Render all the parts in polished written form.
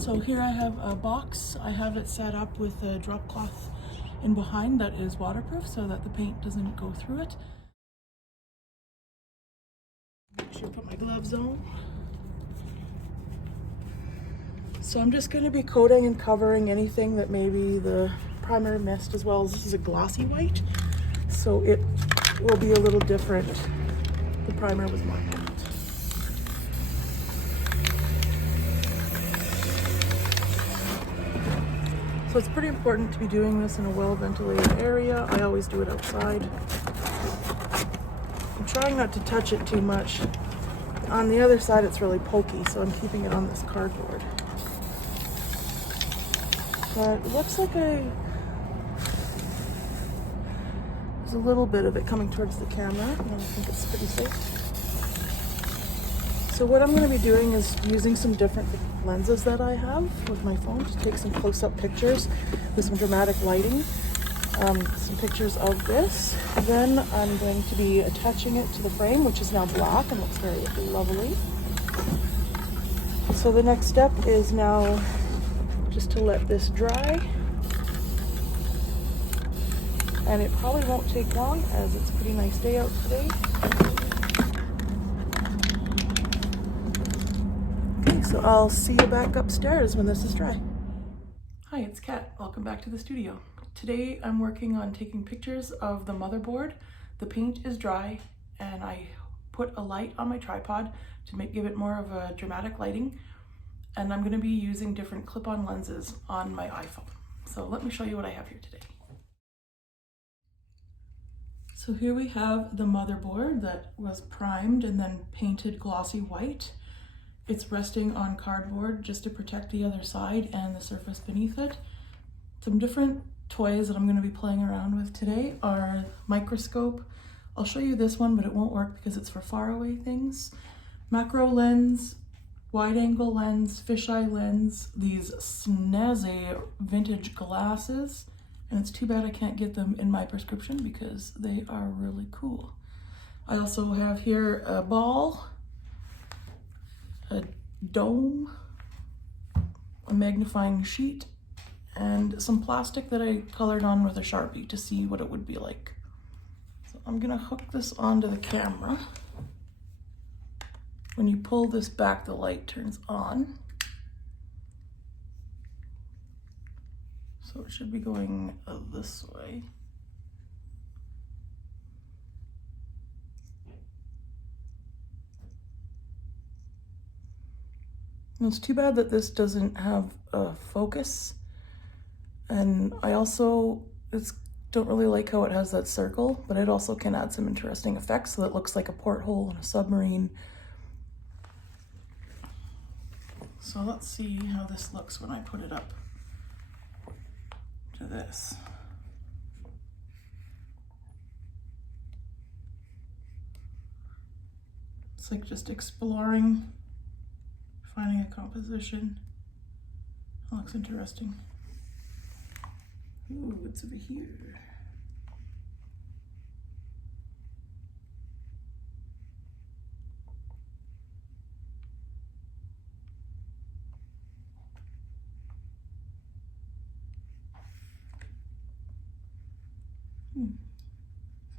So here I have a box. I have it set up with a drop cloth in behind that is waterproof so that the paint doesn't go through it. I should put my gloves on. So I'm just going to be coating and covering anything that maybe the primer missed, as well as this is a glossy white, so it will be a little different. The primer was more matte. So it's pretty important to be doing this in a well-ventilated area. I always do it outside. I'm trying not to touch it too much. On the other side it's really pokey, so I'm keeping it on this cardboard. But it looks like there's a little bit of it coming towards the camera, and I think it's pretty safe. So what I'm going to be doing is using some different lenses that I have with my phone to take some close-up pictures with some dramatic lighting. Some pictures of this. Then I'm going to be attaching it to the frame, which is now black and looks very lovely. So the next step is now just to let this dry. And it probably won't take long as it's a pretty nice day out today. Okay, so I'll see you back upstairs when this is dry. Hi, it's Kat. Welcome back to the studio. Today I'm working on taking pictures of the motherboard. The paint is dry and I put a light on my tripod to give it more of a dramatic lighting. And I'm going to be using different clip-on lenses on my iPhone. So let me show you what I have here today. So here we have the motherboard that was primed and then painted glossy white. It's resting on cardboard just to protect the other side and the surface beneath it. Some different toys that I'm going to be playing around with today are Microscope. I'll show you this one, but it won't work because it's for faraway things. Macro lens, wide angle lens, fisheye lens, these snazzy vintage glasses, and it's too bad I can't get them in my prescription because they are really cool. I also have here a ball, a dome, a magnifying sheet, and some plastic that I colored on with a Sharpie to see what it would be like. So I'm gonna hook this onto the camera. When you pull this back, the light turns on. So it should be going this way. And it's too bad that this doesn't have a focus. And I also don't really like how it has that circle, but it also can add some interesting effects so that it looks like a porthole in a submarine. So let's see how this looks when I put it up to this. It's like just exploring, finding a composition. That looks interesting. Ooh, what's over here?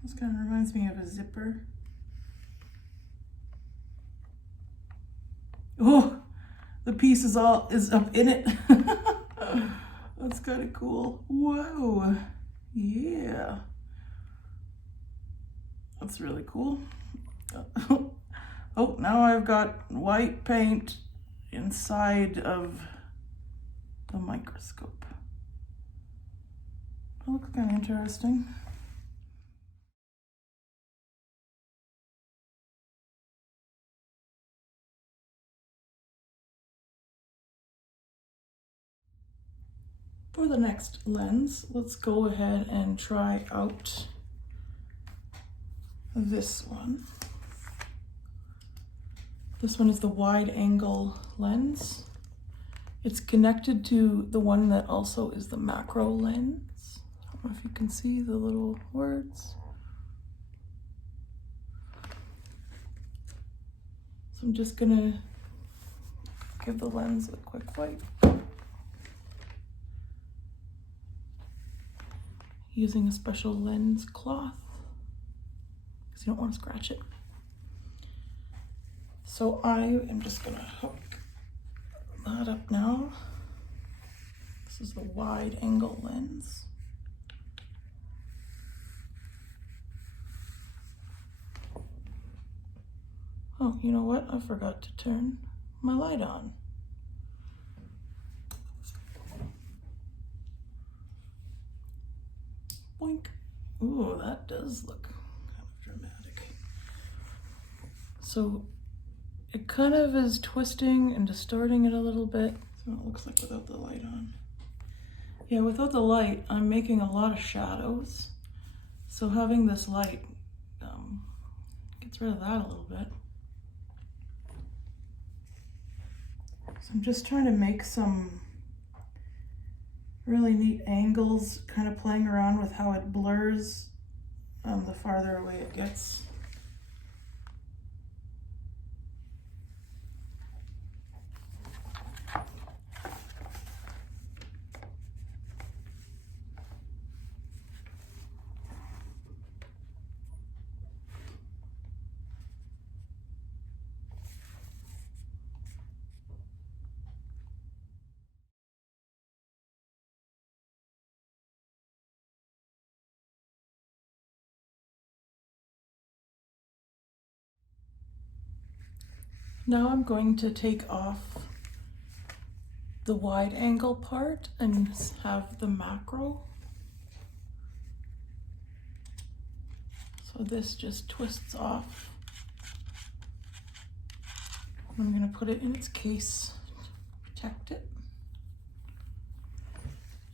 This kind of reminds me of a zipper. Oh, the piece is up in it. That's kind of cool. Whoa, yeah. That's really cool. Oh, now I've got white paint inside of the microscope. That looks kind of interesting. For the next lens, let's go ahead and try out this one. This one is the wide angle lens. It's connected to the one that also is the macro lens. I don't know if you can see the little words. So I'm just gonna give the lens a quick wipe. Using a special lens cloth because you don't want to scratch it. So I am just gonna hook that up now. This is the wide angle lens. Oh, you know what? I forgot to turn my light on. Boink. Ooh, that does look kind of dramatic. So it kind of is twisting and distorting it a little bit. That's what it looks like without the light on. Yeah, without the light, I'm making a lot of shadows. So having this light gets rid of that a little bit. So I'm just trying to make some really neat angles, kind of playing around with how it blurs the farther away it gets. Now I'm going to take off the wide angle part and have the macro. So this just twists off. I'm going to put it in its case to protect it.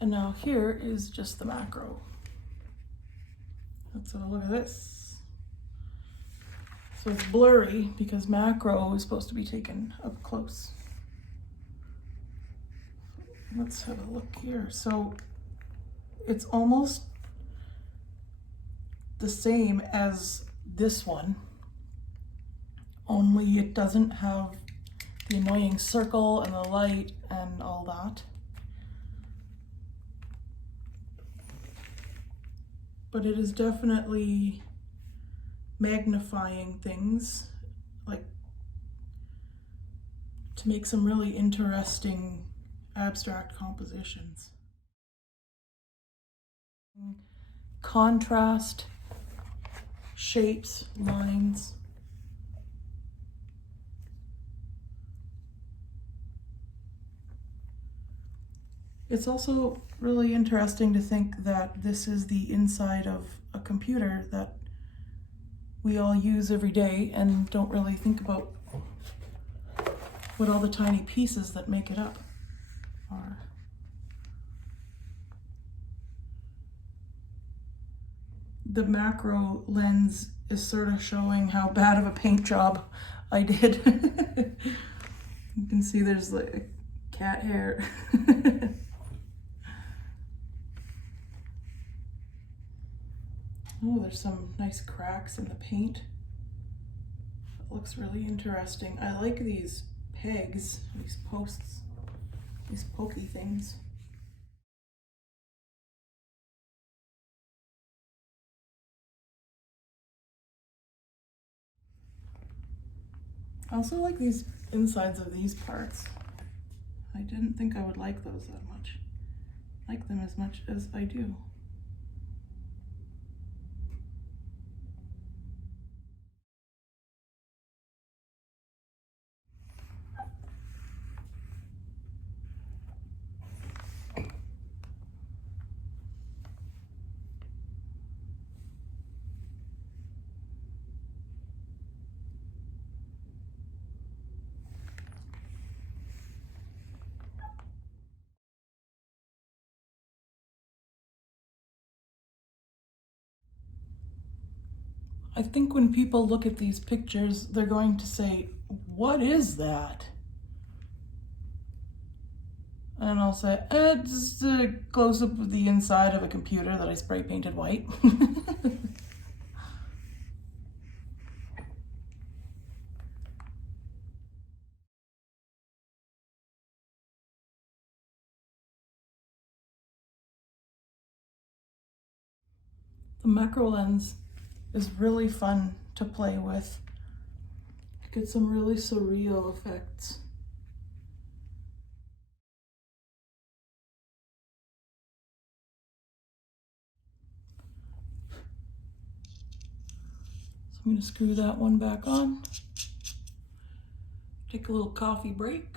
And now here is just the macro. Let's have a look at this. So it's blurry because macro is supposed to be taken up close. Let's have a look here. So it's almost the same as this one, only it doesn't have the annoying circle and the light and all that. But it is definitely magnifying things, like to make some really interesting abstract compositions. Contrast, shapes, lines. It's also really interesting to think that this is the inside of a computer that we all use every day and don't really think about what all the tiny pieces that make it up are. The macro lens is sort of showing how bad of a paint job I did. You can see there's like cat hair. Oh, there's some nice cracks in the paint. It looks really interesting. I like these pegs, these posts, these pokey things. I also like these insides of these parts. I didn't think I would like those that much. I like them as much as I do. I think when people look at these pictures, they're going to say, "What is that?" And I'll say, "It's a close-up of the inside of a computer that I spray painted white." The macro lens is really fun to play with. You get some really surreal effects. So I'm going to screw that one back on. Take a little coffee break.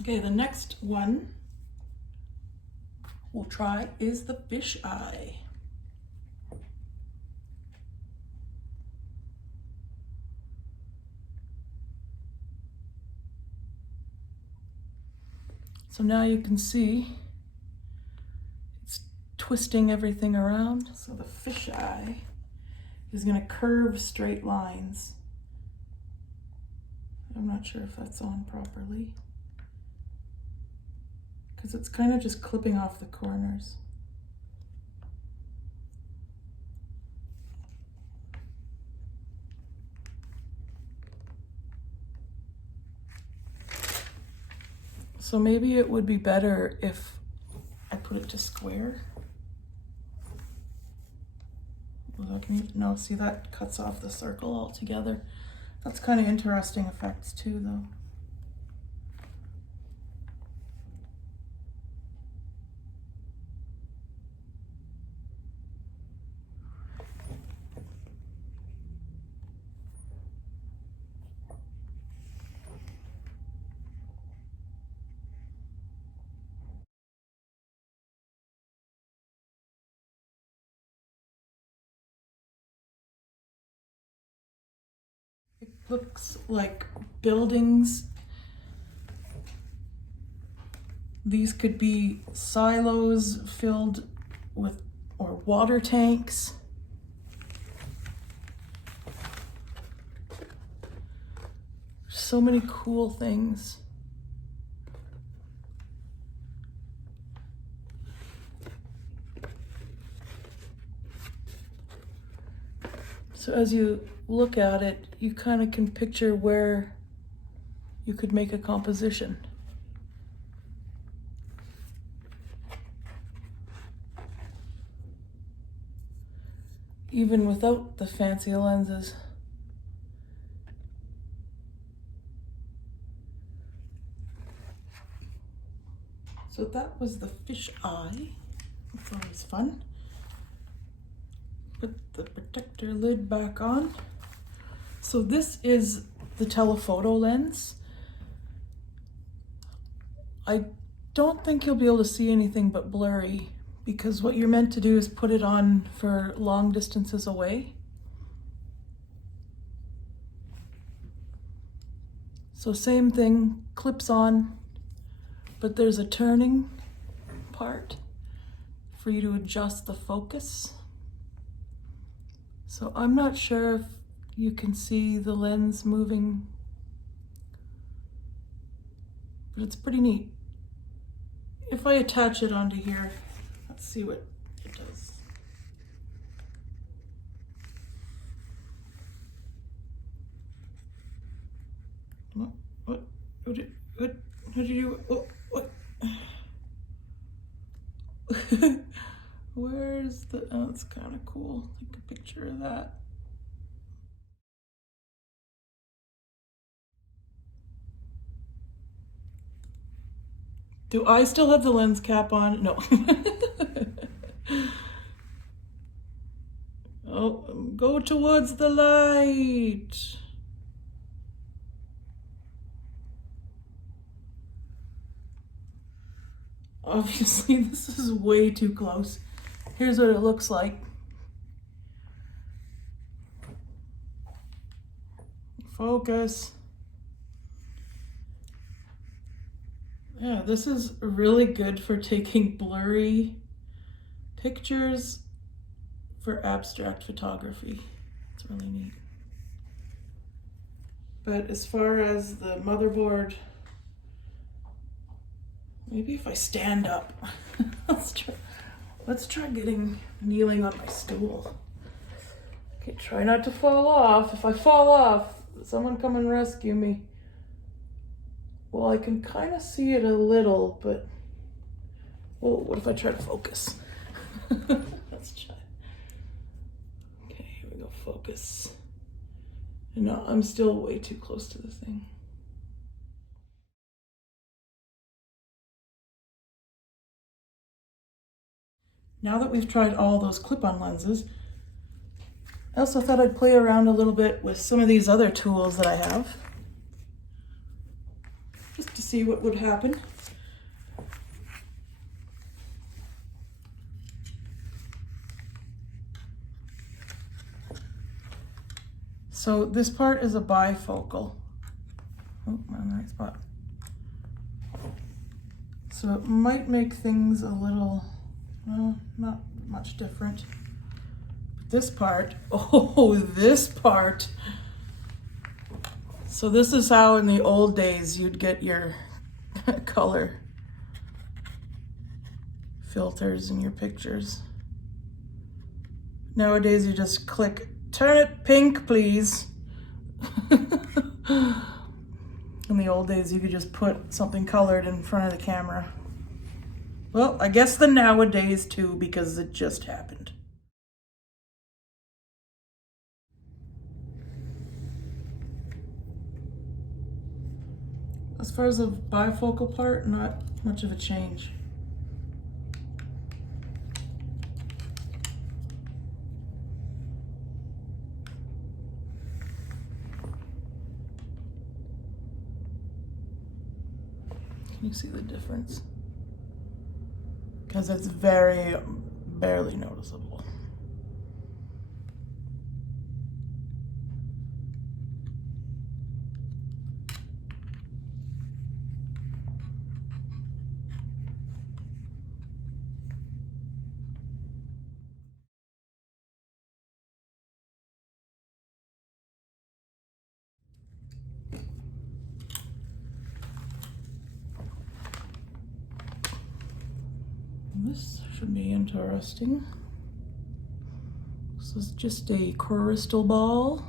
Okay, the next one we'll try is the fish eye. So now you can see it's twisting everything around. So the fish eye is going to curve straight lines. I'm not sure if that's on properly, because it's kind of just clipping off the corners. So maybe it would be better if I put it to square. No, see, that cuts off the circle altogether. That's kind of interesting effects too, though. It looks like buildings. These could be silos filled with, or water tanks. So many cool things. So as you look at it, you kind of can picture where you could make a composition. Even without the fancy lenses. So that was the fish eye. That's always fun. Put the protector lid back on. So this is the telephoto lens. I don't think you'll be able to see anything but blurry, because what you're meant to do is put it on for long distances away. So same thing, clips on, but there's a turning part for you to adjust the focus. So I'm not sure if you can see the lens moving, but it's pretty neat. If I attach it onto here, let's see what it does. What did you, what? Where's the, oh, it's kind of cool. Take a picture of that. Do I still have the lens cap on? No. Oh, go towards the light. Obviously, this is way too close. Here's what it looks like. Focus. Yeah, this is really good for taking blurry pictures for abstract photography. It's really neat. But as far as the motherboard, maybe if I stand up, let's try kneeling on my stool. Okay, try not to fall off. If I fall off, someone come and rescue me. Well, I can kind of see it a little, but Oh, what if I try to focus? Let's try. Okay, here we go, focus. No, I'm still way too close to the thing. Now that we've tried all those clip-on lenses, I also thought I'd play around a little bit with some of these other tools that I have, just to see what would happen. So this part is a bifocal. Oh, I'm in the right spot. So it might make things a little, well, not much different. But this part, oh, this part. So this is how in the old days you'd get your color filters in your pictures. Nowadays you just click, turn it pink, please. In the old days, you could just put something colored in front of the camera. Well, I guess the nowadays too, because it just happened. As far as the bifocal part, not much of a change. Can you see the difference? Because it's very barely noticeable. This should be interesting. This is just a crystal ball,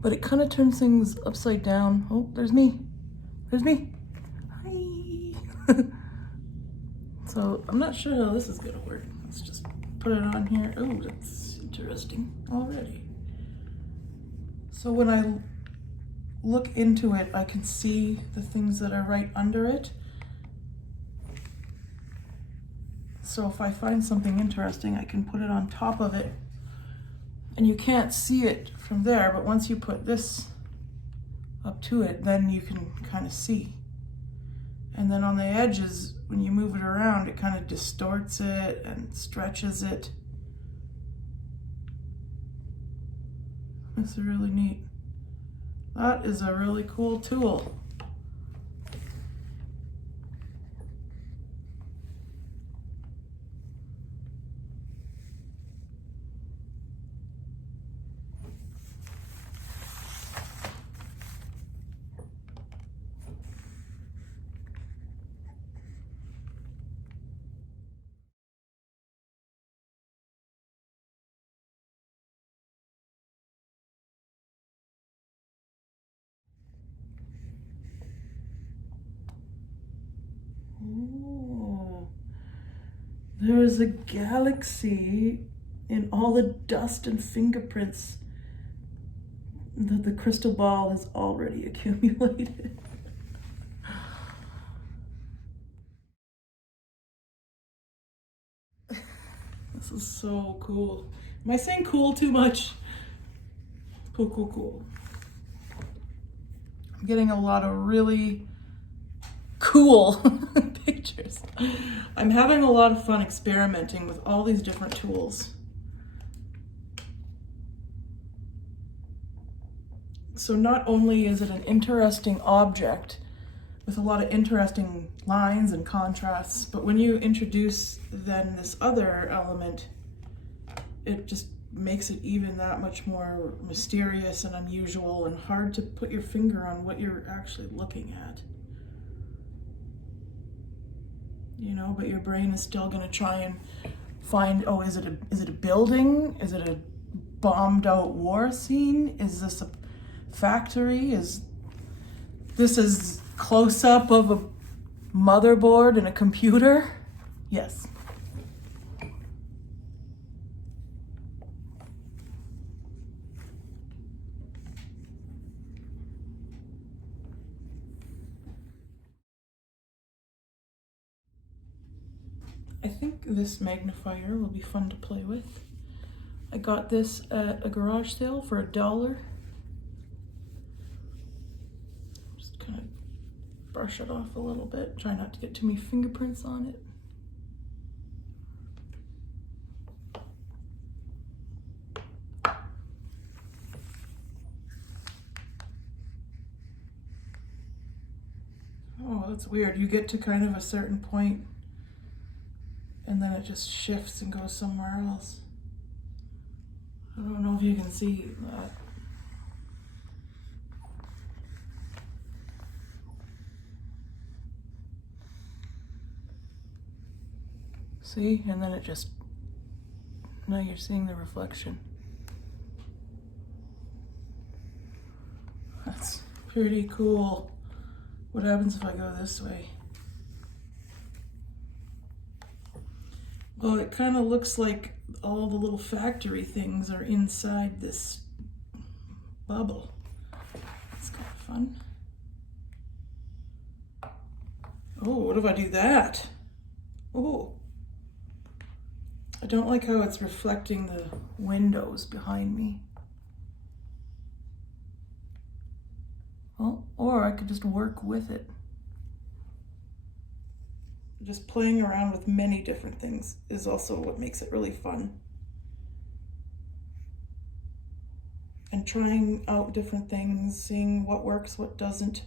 but it kind of turns things upside down. Oh, there's me. There's me. Hi. So I'm not sure how this is gonna work. Let's just put it on here. Oh, that's interesting already. So when I look into it, I can see the things that are right under it. So if I find something interesting, I can put it on top of it. And you can't see it from there, but once you put this up to it, then you can kind of see. And then on the edges, when you move it around, it kind of distorts it and stretches it. That's really neat. That is a really cool tool. Oh, there's a galaxy in all the dust and fingerprints that the crystal ball has already accumulated. This is so cool. Am I saying cool too much? Cool, cool, cool. I'm getting a lot of really cool pictures. I'm having a lot of fun experimenting with all these different tools. So not only is it an interesting object with a lot of interesting lines and contrasts, but when you introduce then this other element, it just makes it even that much more mysterious and unusual and hard to put your finger on what you're actually looking at. You know, but your brain is still gonna try and find, oh, is it a building? Is it a bombed out war scene? Is this a factory? Is this close up of a motherboard and a computer? Yes. I think this magnifier will be fun to play with. I got this at a garage sale for $1. Just kind of brush it off a little bit. Try not to get too many fingerprints on it. Oh, that's weird. You get to kind of a certain point and then it just shifts and goes somewhere else. I don't know if you can see that. See? And then it just, now you're seeing the reflection. That's pretty cool. What happens if I go this way? Well, it kind of looks like all the little factory things are inside this bubble. It's kind of fun. Oh, what if I do that? Oh. I don't like how it's reflecting the windows behind me. Well, or I could just work with it. Just playing around with many different things is also what makes it really fun. And trying out different things, seeing what works, what doesn't.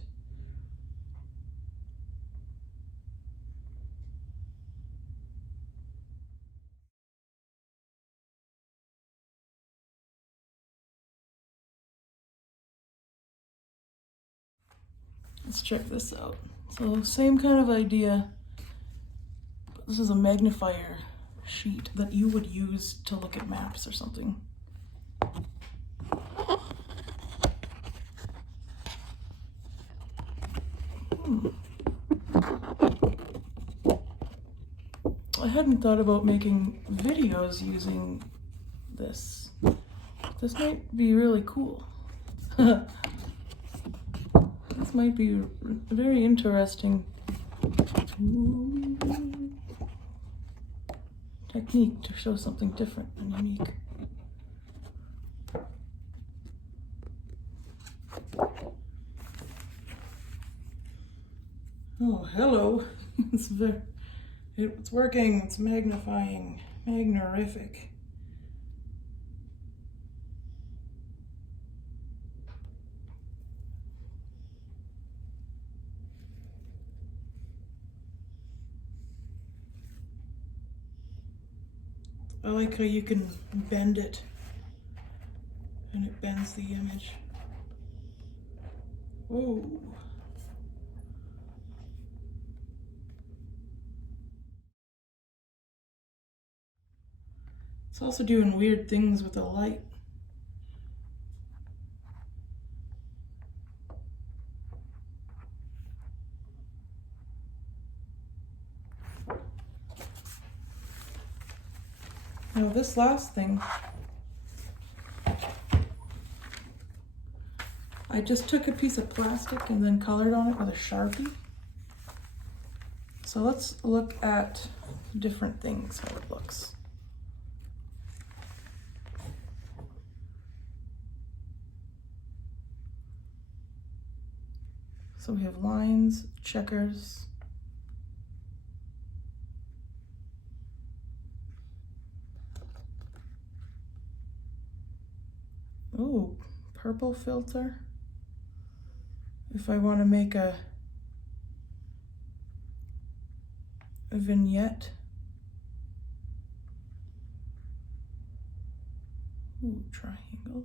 Let's check this out. So same kind of idea. This is a magnifier sheet that you would use to look at maps or something. I hadn't thought about making videos using this. This might be really cool. This might be very interesting technique to show something different and unique. Oh, hello. It's working. It's magnifying. Magnorific. I like how you can bend it and it bends the image. Whoa. It's also doing weird things with the light. Now this last thing, I just took a piece of plastic and then colored on it with a Sharpie. So let's look at different things, how it looks. So we have lines, checkers. Ooh, purple filter. If I want to make a vignette. Ooh, triangles.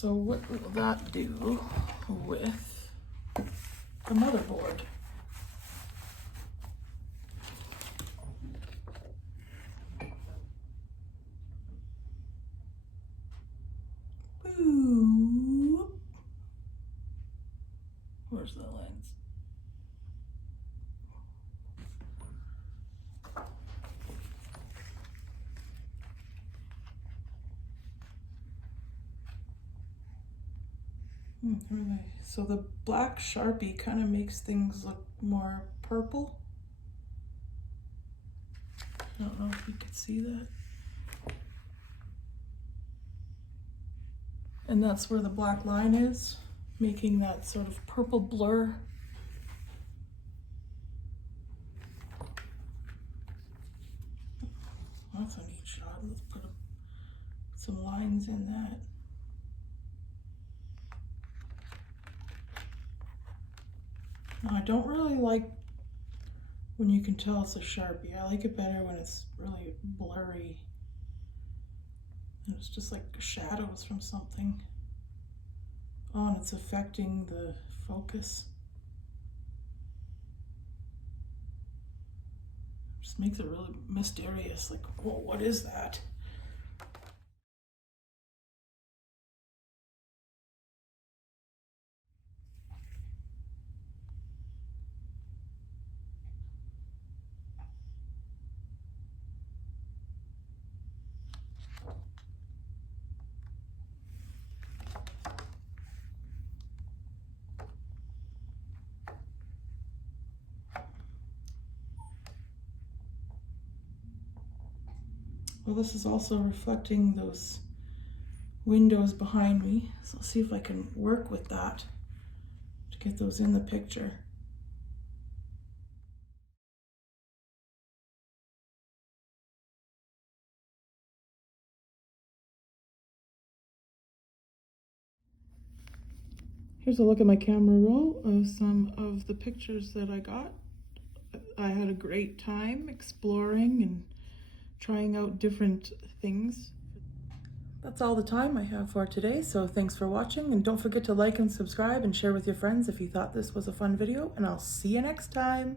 So what will that do with the motherboard? Ooh. Where's the lens? Really? So the black Sharpie kind of makes things look more purple. I don't know if you could see that. And that's where the black line is, making that sort of purple blur. That's a neat shot. Let's put some lines in that. Now, I don't really like when you can tell it's a Sharpie. I like it better when it's really blurry. And it's just like shadows from something. Oh, and it's affecting the focus. Just makes it really mysterious. Like, whoa, what is that? Well, this is also reflecting those windows behind me, so I'll see if I can work with that to get those in the picture. Here's a look at my camera roll of some of the pictures that I got. I had a great time exploring and trying out different things. That's all the time I have for today, so thanks for watching, and don't forget to like and subscribe and share with your friends if you thought this was a fun video, and I'll see you next time.